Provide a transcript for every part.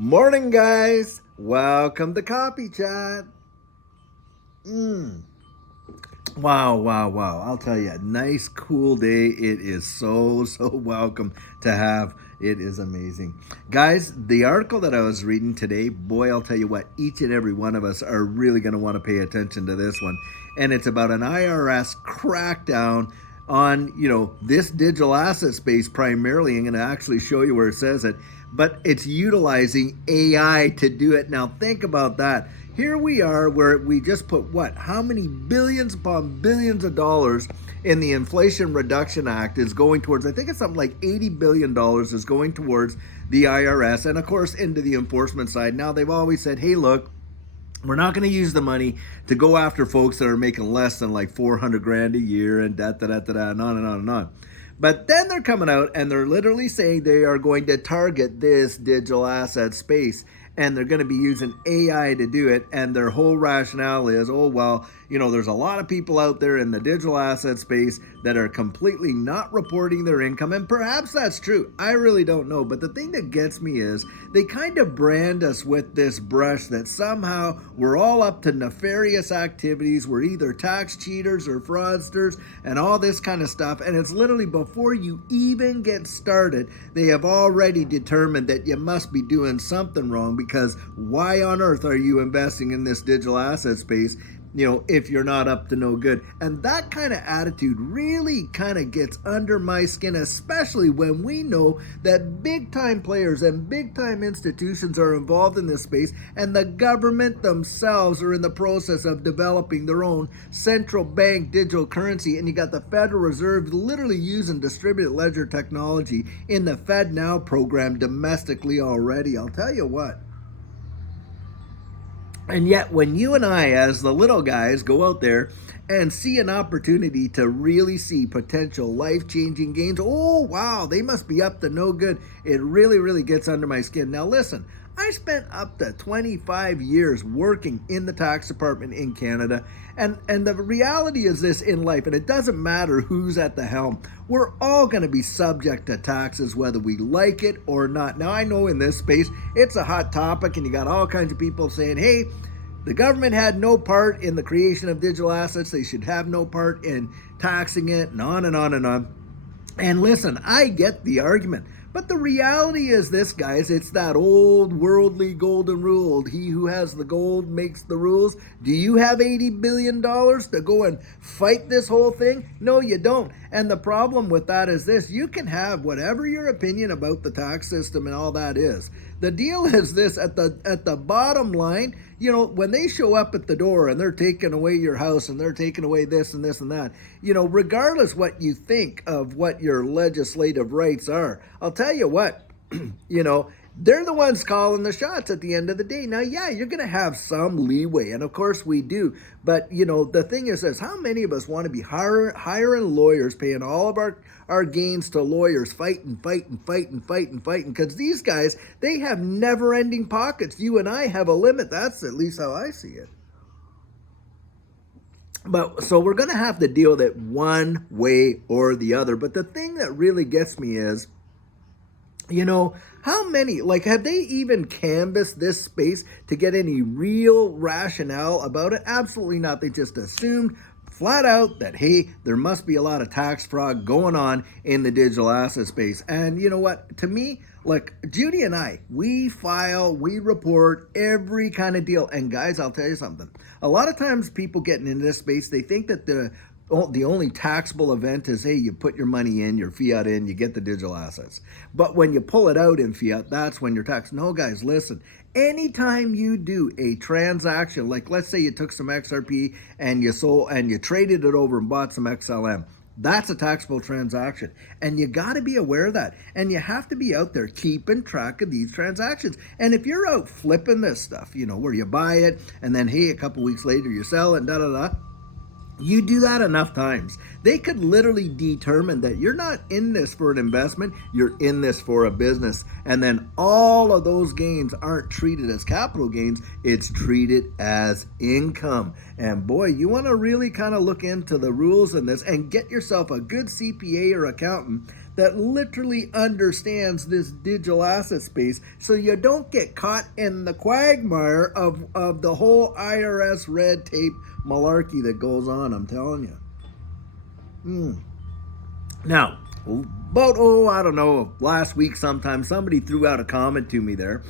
Morning, guys. Welcome to Copy Chat. Mm. Wow. I'll tell you, nice, cool day. It is so welcome to have. It is amazing. Guys, the article that I was reading today, boy, I'll tell you what, each and every one of us are really going to want to pay attention to this one. And it's about an IRS crackdown on, this digital asset space primarily. I'm going to actually show you where it says it, but it's utilizing AI to do it. Now, think about that. Here we are where we just put how many billions upon billions of dollars in the Inflation Reduction Act is going towards, I think it's something like $80 billion is going towards the IRS and of course into the enforcement side. Now they've always said, hey, look, we're not going to use the money to go after folks that are making less than like 400 grand a year and and on and on and on. But then they're coming out and they're literally saying they are going to target this digital asset space and they're going to be using AI to do it. And their whole rationale is, oh, well, there's a lot of people out there in the digital asset space that are completely not reporting their income. And perhaps that's true. I really don't know. But the thing that gets me is they kind of brand us with this brush that somehow we're all up to nefarious activities. We're either tax cheaters or fraudsters and all this kind of stuff. And it's literally before you even get started, they have already determined that you must be doing something wrong, because why on earth are you investing in this digital asset space if you're not up to no good? And that kind of attitude really kind of gets under my skin, especially when we know that big time players and big time institutions are involved in this space, and the government themselves are in the process of developing their own central bank digital currency. And you got the Federal Reserve literally using distributed ledger technology in the FedNow program domestically already. I'll tell you what. And yet, when you and I, as the little guys, go out there and see an opportunity to really see potential life-changing gains, oh, wow, they must be up to no good. It really gets under my skin. Now, listen, I spent up to 25 years working in the tax department in Canada. And the reality is this in life, and it doesn't matter who's at the helm, we're all going to be subject to taxes, whether we like it or not. Now, I know in this space, it's a hot topic, and you got all kinds of people saying, hey, the government had no part in the creation of digital assets. They should have no part in taxing it, and on and on and on. And listen, I get the argument. But the reality is this, guys, it's that old worldly golden rule. He who has the gold makes the rules. Do you have $80 billion to go and fight this whole thing? No, you don't. And the problem with that is this: you can have whatever your opinion about the tax system and all that is. The deal is this: at the bottom line, when they show up at the door and they're taking away your house and they're taking away this and this and that, regardless what you think of what your legislative rights are, I'll tell you what, they're the ones calling the shots at the end of the day. Now, yeah, you're going to have some leeway, and of course we do. But, the thing is this: how many of us want to be hiring lawyers, paying all of our gains to lawyers, fighting? Because these guys, they have never-ending pockets. You and I have a limit. That's at least how I see it. But so we're going to have to deal with it one way or the other. But the thing that really gets me is, how many, have they even canvassed this space to get any real rationale about it? Absolutely not. They just assumed flat out that, hey, there must be a lot of tax fraud going on in the digital asset space. And you know what? To me, Judy and I, we report every kind of deal. And guys, I'll tell you something. A lot of times people getting into this space, they think that the only taxable event is, hey, you put your money in, your fiat in, you get the digital assets. But when you pull it out in fiat, that's when you're taxed. No, guys, listen. Anytime you do a transaction, let's say you took some XRP and you sold and you traded it over and bought some XLM, that's a taxable transaction. And you got to be aware of that. And you have to be out there keeping track of these transactions. And if you're out flipping this stuff, where you buy it and then, hey, a couple weeks later you sell it and you do that enough times, they could literally determine that you're not in this for an investment, you're in this for a business. And then all of those gains aren't treated as capital gains, it's treated as income. And boy, you want to really kind of look into the rules in this and get yourself a good CPA or accountant that literally understands this digital asset space so you don't get caught in the quagmire of the whole IRS red tape malarkey that goes on, I'm telling you. Now, about, I don't know, last week sometime, somebody threw out a comment to me there.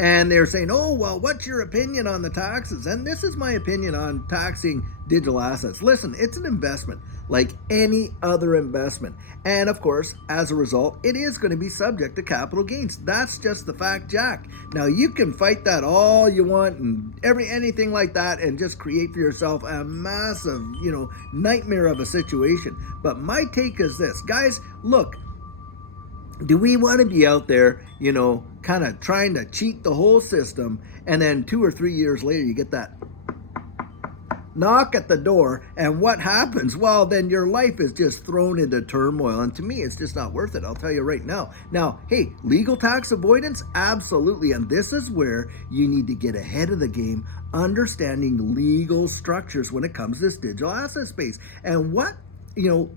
And they're saying, oh, well, what's your opinion on the taxes? And this is my opinion on taxing digital assets. Listen, it's an investment like any other investment. And of course, as a result, it is going to be subject to capital gains. That's just the fact, Jack. Now, you can fight that all you want and anything like that and just create for yourself a massive, nightmare of a situation. But my take is this, guys, look, do we want to be out there, kind of trying to cheat the whole system, and then 2 or 3 years later you get that knock at the door, and what happens? Well, then your life is just thrown into turmoil, and to me, it's just not worth it. I'll tell you right now. Now, hey, legal tax avoidance? Absolutely, and this is where you need to get ahead of the game, understanding legal structures when it comes to this digital asset space, and what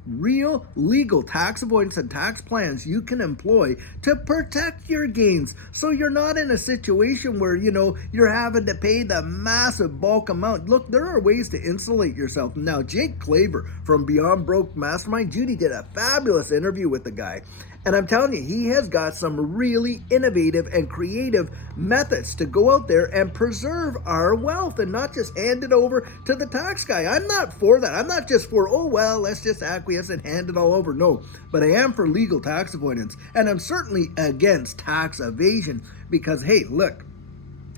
real legal tax avoidance and tax plans you can employ to protect your gains, so you're not in a situation where you're having to pay the massive bulk amount. Look, there are ways to insulate yourself. Now, Jake Claver from Beyond Broke Mastermind, Judy did a fabulous interview with the guy. And I'm telling you, he has got some really innovative and creative methods to go out there and preserve our wealth and not just hand it over to the tax guy. I'm not for that. I'm not just for, let's just acquiesce and hand it all over. No, but I am for legal tax avoidance. And I'm certainly against tax evasion because, hey, look,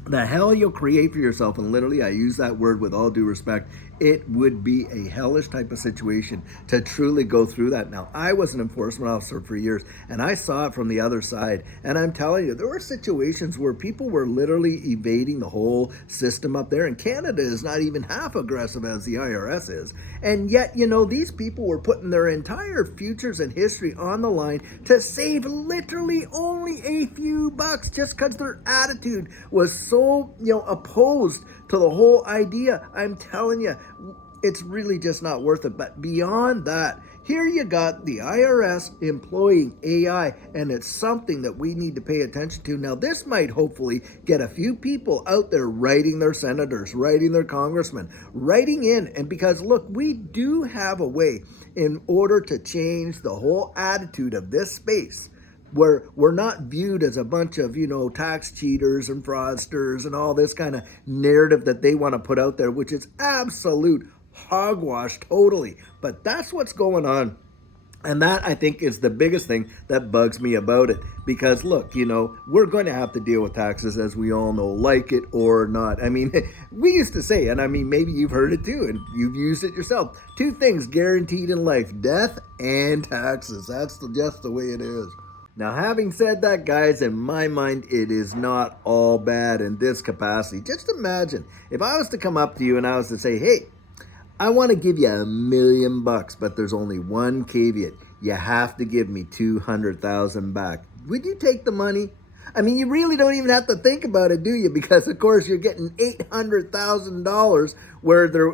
the hell you'll create for yourself, and literally I use that word with all due respect, it would be a hellish type of situation to truly go through that. Now, I was an enforcement officer for years, and I saw it from the other side. And I'm telling you, there were situations where people were literally evading the whole system up there. And Canada is not even half aggressive as the IRS is. And yet, these people were putting their entire futures and history on the line to save literally only a few bucks just because their attitude was so, opposed to the whole idea. I'm telling you, it's really just not worth it. But beyond that, here you got the IRS employing AI, and it's something that we need to pay attention to. Now, this might hopefully get a few people out there writing their senators, writing their congressmen, writing in. And because, look, we do have a way in order to change the whole attitude of this space, where we're not viewed as a bunch of, tax cheaters and fraudsters and all this kind of narrative that they want to put out there, which is absolute hogwash totally. But that's what's going on. And that, I think, is the biggest thing that bugs me about it. Because, look, we're going to have to deal with taxes, as we all know, like it or not. I mean, we used to say, and I mean, maybe you've heard it too, and you've used it yourself. 2 things guaranteed in life, death and taxes. That's just the way it is. Now, having said that, guys, in my mind, it is not all bad in this capacity. Just imagine if I was to come up to you and I was to say, hey, I want to give you $1 million, but there's only one caveat. You have to give me 200,000 back. Would you take the money? I mean, you really don't even have to think about it, do you? Because, of course, you're getting $800,000 where they're,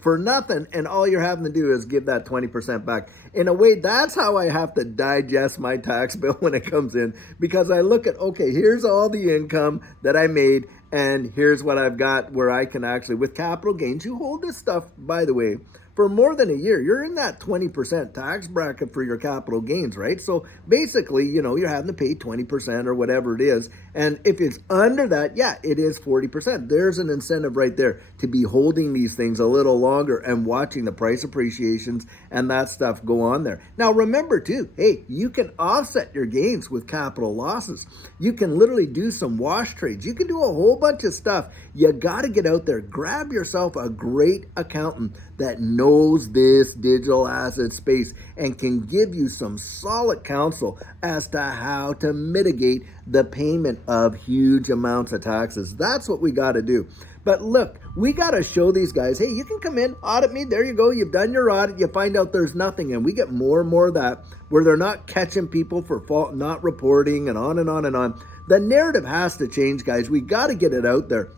for nothing, and all you're having to do is give that 20% back. In a way, that's how I have to digest my tax bill when it comes in, because I look at, okay, here's all the income that I made, and here's what I've got where I can actually, with capital gains, you hold this stuff, by the way, for more than a year, you're in that 20% tax bracket for your capital gains, right? So basically, you're having to pay 20% or whatever it is. And if it's under that, yeah, it is 40%. There's an incentive right there to be holding these things a little longer and watching the price appreciations and that stuff go on there. Now, remember too, hey, you can offset your gains with capital losses. You can literally do some wash trades. You can do a whole bunch of stuff. You got to get out there, grab yourself a great accountant that knows this digital asset space and can give you some solid counsel as to how to mitigate the payment of huge amounts of taxes. That's what we got to do. But look, we got to show these guys, hey, you can come in, audit me. There you go. You've done your audit. You find out there's nothing. And we get more and more of that, where they're not catching people for fault, not reporting, and on and on and on. The narrative has to change, guys. We got to get it out there.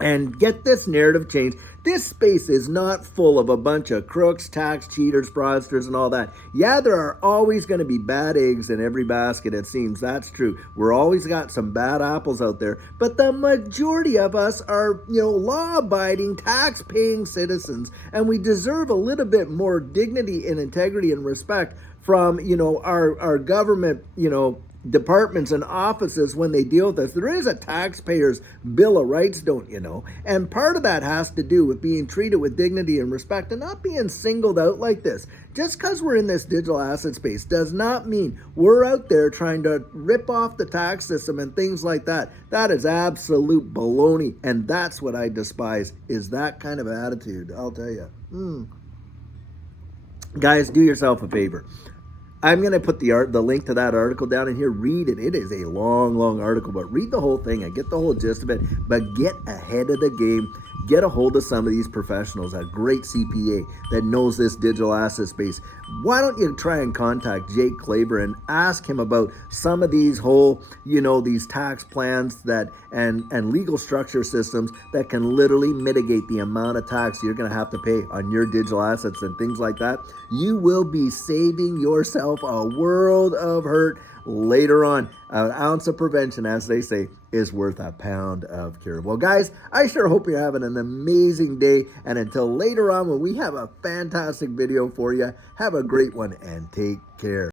and get this narrative change. This space is not full of a bunch of crooks, tax cheaters, fraudsters, and all that. Yeah, there are always going to be bad eggs in every basket, it seems. That's true. We're always got some bad apples out there. But the majority of us are, law-abiding, tax-paying citizens. And we deserve a little bit more dignity and integrity and respect from, our government, departments and offices when they deal with us. There is a taxpayer's bill of rights, don't you know? And part of that has to do with being treated with dignity and respect and not being singled out like this. Just because we're in this digital asset space does not mean we're out there trying to rip off the tax system and things like that. That is absolute baloney, and that's what I despise, is that kind of attitude, I'll tell you. Guys, do yourself a favor. I'm going to put the link to that article down in here. Read it. It is a long, long article, but read the whole thing and get the whole gist of it. But get ahead of the game. Get a hold of some of these professionals, a great CPA that knows this digital asset space. Why don't you try and contact Jake Klaber and ask him about some of these whole, these tax plans that and legal structure systems that can literally mitigate the amount of tax you're going to have to pay on your digital assets and things like that. You will be saving yourself a world of hurt later on. An ounce of prevention, as they say, is worth a pound of cure. Well, guys, I sure hope you're having an amazing day. And until later on, when we have a fantastic video for you, have a great one and take care.